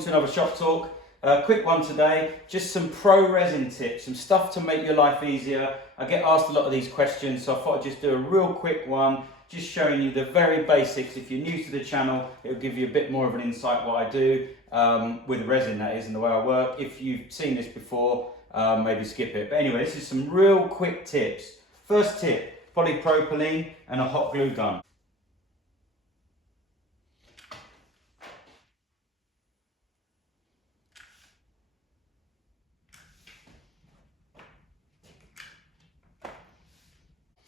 welcome to another shop talk. Quick one today, just some pro resin tips, some stuff to make your life easier. I get asked a lot of these questions, so I thought I'd just do a real quick one, just showing you the very basics. If you're new to the channel, it'll give you a bit more of an insight what I do with resin, that is, and the way I work. If you've seen this before, maybe skip it. But anyway, this is some real quick tips. First tip, polypropylene and a hot glue gun.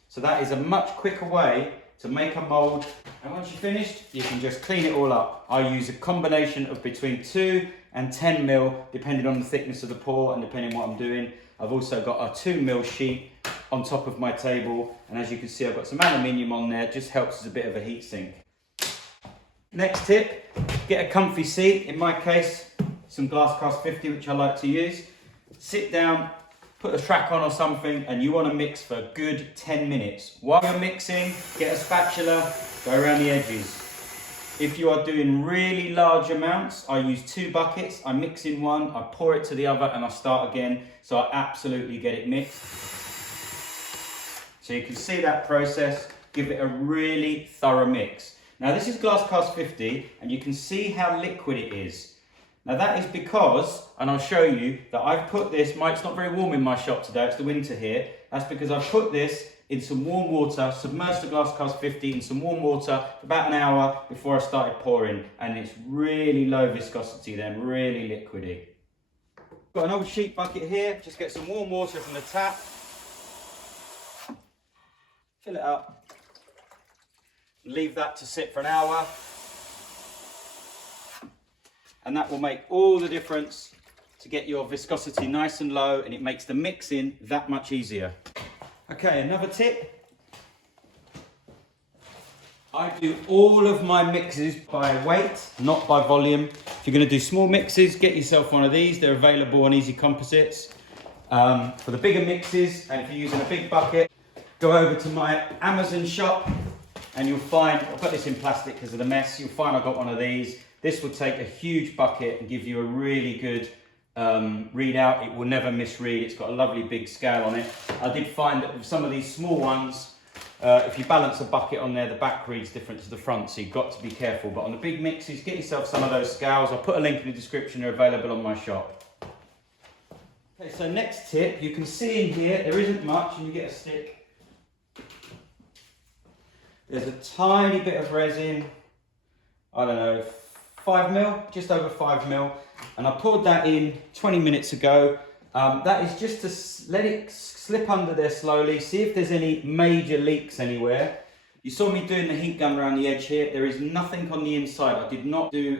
So that is a much quicker way to make a mould. And once you're finished, you can just clean it all up. I use a combination of between 2 and 10 mil, depending on the thickness of the pour and depending on what I'm doing. I've also got a 2 mil sheet on top of my table. And as you can see, I've got some aluminium on there. It just helps as a bit of a heat sink. Next tip, get a comfy seat. In my case, some GlassCast 50, which I like to use. Sit down, put a track on or something, and you want to mix for a good 10 minutes. While you're mixing, get a spatula, go around the edges. If you are doing really large amounts, I use 2 buckets. I mix in one, I pour it to the other, and I start again. So I absolutely get it mixed. So you can see that process, give it a really thorough mix. Now this is GlassCast 50, and you can see how liquid it is. Now that is because, and I'll show you, that I've put this, it's not very warm in my shop today, it's the winter here. That's because I've put this in some warm water, submerged the GlassCast 50 in some warm water for about an hour before I started pouring. And it's really low viscosity then, really liquidy. Got an old sheet bucket here, just get some warm water from the tap. Fill it up. Leave that to sit for an hour. And that will make all the difference to get your viscosity nice and low, and it makes the mixing that much easier. Okay, another tip. I do all of my mixes by weight, not by volume. If you're going to do small mixes, get yourself one of these. They're available on Easy Composites. For the bigger mixes, and if you're using a big bucket, go over to my Amazon shop and you'll find, I've got this in plastic because of the mess, you'll find I've got one of these. This will take a huge bucket and give you a really good readout. It will never misread. It's got a lovely big scale on it. I did find that with some of these small ones, if you balance a bucket on there, the back reads different to the front, so you've got to be careful. But on the big mixes, get yourself some of those scales. I'll put a link in the description. They're available on my shop. Okay, so next tip, you can see in here, there isn't much, and you get a stick. There's a tiny bit of resin, I don't know, 5 mil, just over 5 mil, and I poured that in 20 minutes ago. That is just to let it slip under there slowly, see if there's any major leaks anywhere. You saw me doing the heat gun around the edge here. There is nothing on the inside. I did not do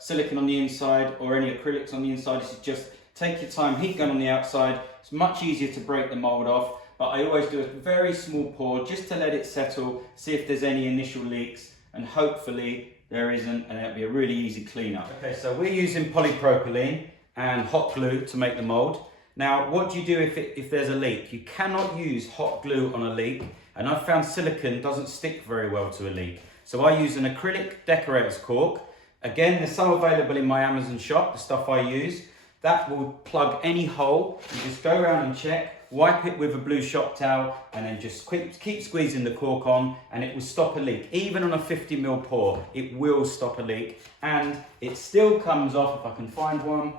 silicone on the inside or any acrylics on the inside. This is just take your time, heat gun on the outside. It's much easier to break the mold off, but I always do a very small pour just to let it settle, see if there's any initial leaks, and hopefully there isn't, and it'll be a really easy cleanup. Okay, so we're using polypropylene and hot glue to make the mold. Now, what do you do if there's a leak? You cannot use hot glue on a leak, and I've found silicone doesn't stick very well to a leak. So I use an acrylic decorator's cork. Again, there's some available in my Amazon shop, the stuff I use. That will plug any hole. You just go around and check, wipe it with a blue shop towel, and then just keep squeezing the cork on, and it will stop a leak. Even on a 50 mil pour, it will stop a leak, and it still comes off, if I can find one.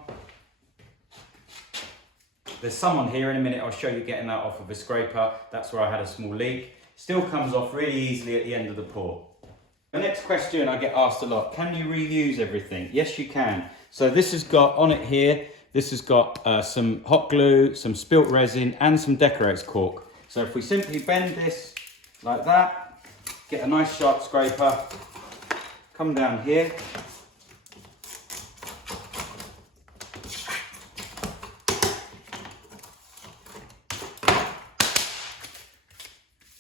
There's some on here. In a minute I'll show you getting that off with a scraper. That's where I had a small leak. Still comes off really easily at the end of the pour. The next question I get asked a lot, can you reuse everything? Yes, you can. So this has got on it here, this has got some hot glue, some spilt resin, and some decorator's cork. So if we simply bend this like that, get a nice sharp scraper, come down here,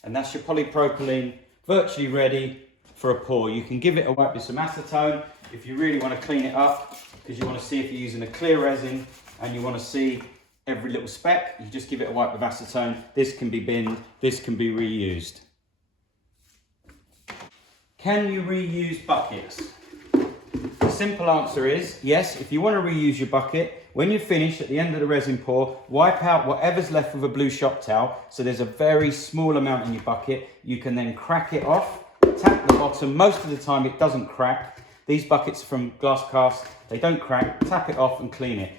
and that's your polypropylene virtually ready for a pour. You can give it a wipe with some acetone if you really want to clean it up, because you want to see if you're using a clear resin and you want to see every little speck. You just give it a wipe with acetone. This can be binned, this can be reused. Can you reuse buckets? simple answer is yes. If you want to reuse your bucket, when you're finished at the end of the resin pour, wipe out whatever's left with a blue shop towel. So there's a very small amount in your bucket. You can then crack it off, tap the bottom. Most of the time it doesn't crack. These buckets are from GlassCast. They don't crack. Tap it off and clean it.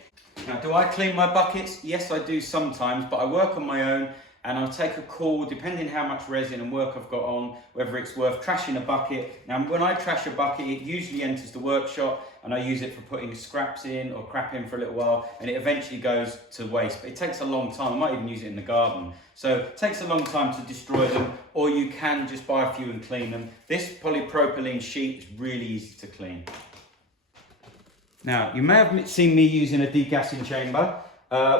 Now, do I clean my buckets? Yes, I do sometimes, but I work on my own and I'll take a call depending how much resin and work I've got on, whether it's worth trashing a bucket. Now, when I trash a bucket, it usually enters the workshop and I use it for putting scraps in or crap in for a little while, and it eventually goes to waste. But it takes a long time. I might even use it in the garden. So it takes a long time to destroy them, or you can just buy a few and clean them. This polypropylene sheet is really easy to clean. Now, you may have seen me using a degassing chamber,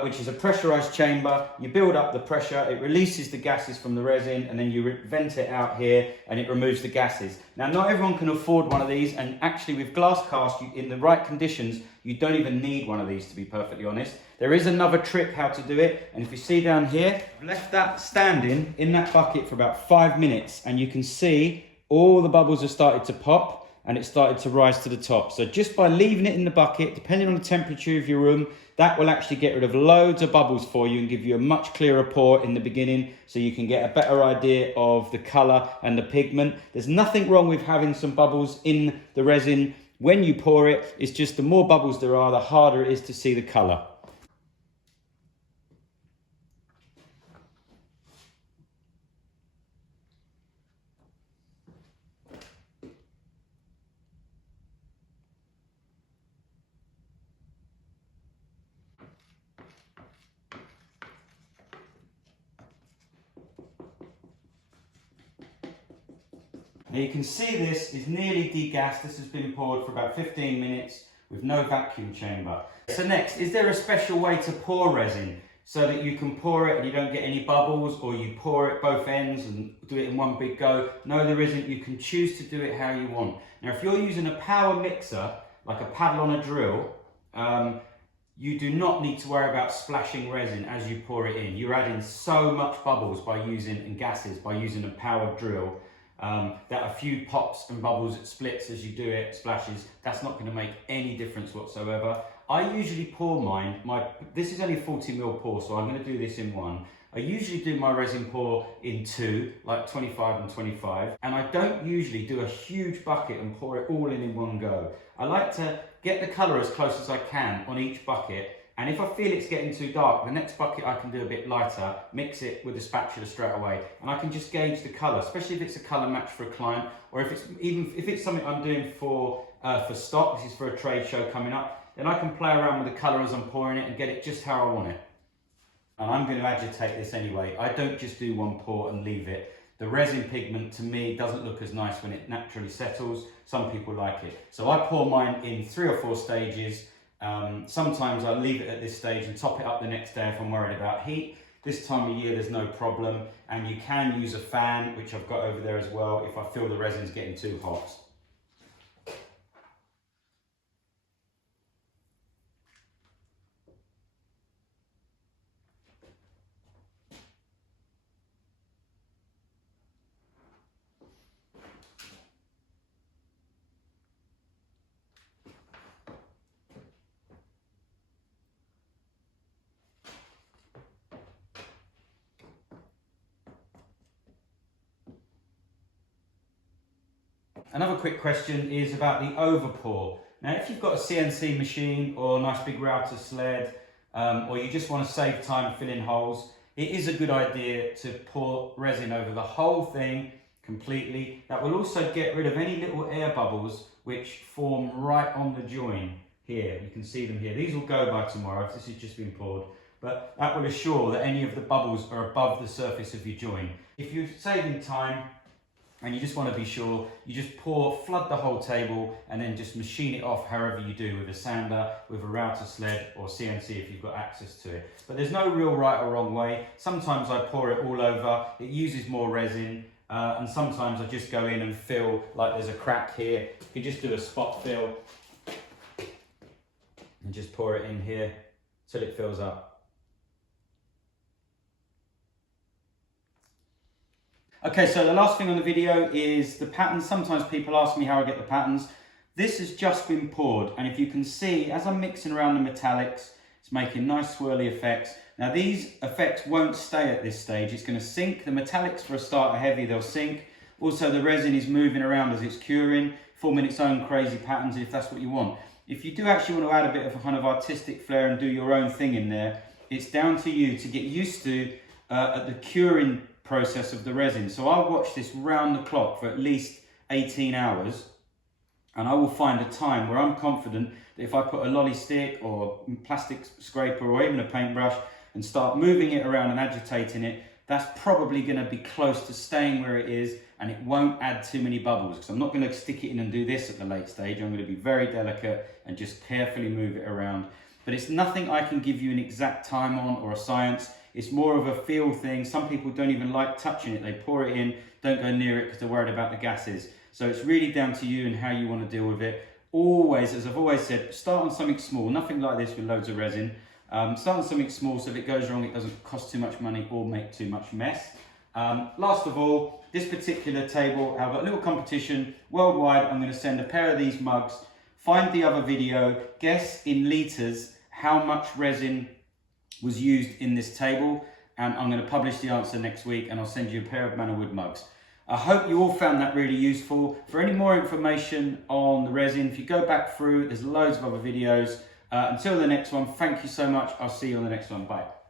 which is a pressurized chamber. You build up the pressure, it releases the gases from the resin, and then you vent it out here and it removes the gases. Now, not everyone can afford one of these, and actually with GlassCast, in the right conditions, you don't even need one of these, to be perfectly honest. There is another trick how to do it, and if you see down here, I've left that standing in that bucket for about 5 minutes, and you can see all the bubbles have started to pop, and it started to rise to the top. So just by leaving it in the bucket, depending on the temperature of your room, that will actually get rid of loads of bubbles for you and give you a much clearer pour in the beginning, so you can get a better idea of the color and the pigment. There's nothing wrong with having some bubbles in the resin when you pour it. It's just the more bubbles there are, the harder it is to see the color. Now you can see this is nearly degassed. This has been poured for about 15 minutes with no vacuum chamber. So next, is there a special way to pour resin so that you can pour it and you don't get any bubbles, or you pour it both ends and do it in one big go? No, there isn't. You can choose to do it how you want. Now, if you're using a power mixer, like a paddle on a drill, you do not need to worry about splashing resin as you pour it in. You're adding so much bubbles by using, and gases by using a powered drill, that a few pops and bubbles, it splits as you do it, splashes, that's not going to make any difference whatsoever. I usually pour mine, this is only a 40ml pour, so I'm going to do this in one. I usually do my resin pour in two, like 25 and 25, and I don't usually do a huge bucket and pour it all in one go. I like to get the colour as close as I can on each bucket, and if I feel it's getting too dark, the next bucket I can do a bit lighter, mix it with a spatula straight away, and I can just gauge the colour, especially if it's a colour match for a client, or if it's something I'm doing for stock. This is for a trade show coming up, then I can play around with the colour as I'm pouring it and get it just how I want it. And I'm going to agitate this anyway. I don't just do one pour and leave it. The resin pigment, to me, doesn't look as nice when it naturally settles. Some people like it. So I pour mine in 3 or 4 stages. Sometimes I leave it at this stage and top it up the next day if I'm worried about heat. This time of year there's no problem, and you can use a fan, which I've got over there as well, if I feel the resin's getting too hot. Another quick question is about the overpour. Now, if you've got a CNC machine or a nice big router sled, or you just want to save time filling holes, it is a good idea to pour resin over the whole thing completely. That will also get rid of any little air bubbles which form right on the join here. You can see them here. These will go by tomorrow if this has just been poured, but that will assure that any of the bubbles are above the surface of your join. If you're saving time, and you just want to be sure, you just flood the whole table, and then just machine it off however you do, with a sander, with a router sled, or CNC if you've got access to it. But there's no real right or wrong way. Sometimes I pour it all over, it uses more resin, and sometimes I just go in and fill, like there's a crack here. You can just do a spot fill, and just pour it in here till it fills up. Okay, so the last thing on the video is the patterns. Sometimes people ask me how I get the patterns. This has just been poured, and if you can see, as I'm mixing around the metallics, it's making nice swirly effects. Now these effects won't stay at this stage. It's going to sink. The metallics for a start are heavy, they'll sink. Also the resin is moving around as it's curing, forming its own crazy patterns if that's what you want. If you do actually want to add a bit of a kind of artistic flair and do your own thing in there, it's down to you to get used to the curing process of the resin. So I'll watch this round the clock for at least 18 hours, and I will find a time where I'm confident that if I put a lolly stick or plastic scraper or even a paintbrush and start moving it around and agitating it, that's probably going to be close to staying where it is, and it won't add too many bubbles, because I'm not going to stick it in and do this at the late stage. I'm going to be very delicate and just carefully move it around. But it's nothing I can give you an exact time on or a science. It's more of a feel thing. Some people don't even like touching it. They pour it in, don't go near it because they're worried about the gases. So it's really down to you and how you want to deal with it. Always, as I've always said, start on something small, nothing like this with loads of resin. Start on something small so if it goes wrong, it doesn't cost too much money or make too much mess. Last of all, this particular table, I've got a little competition worldwide. I'm going to send a pair of these mugs. Find the other video, guess in litres how much resin was used in this table, and I'm going to publish the answer next week, and I'll send you a pair of Man & Wood mugs. I hope you all found that really useful. For any more information on the resin, if you go back through, there's loads of other videos. Until the next one, thank you so much. I'll see you on the next one. Bye.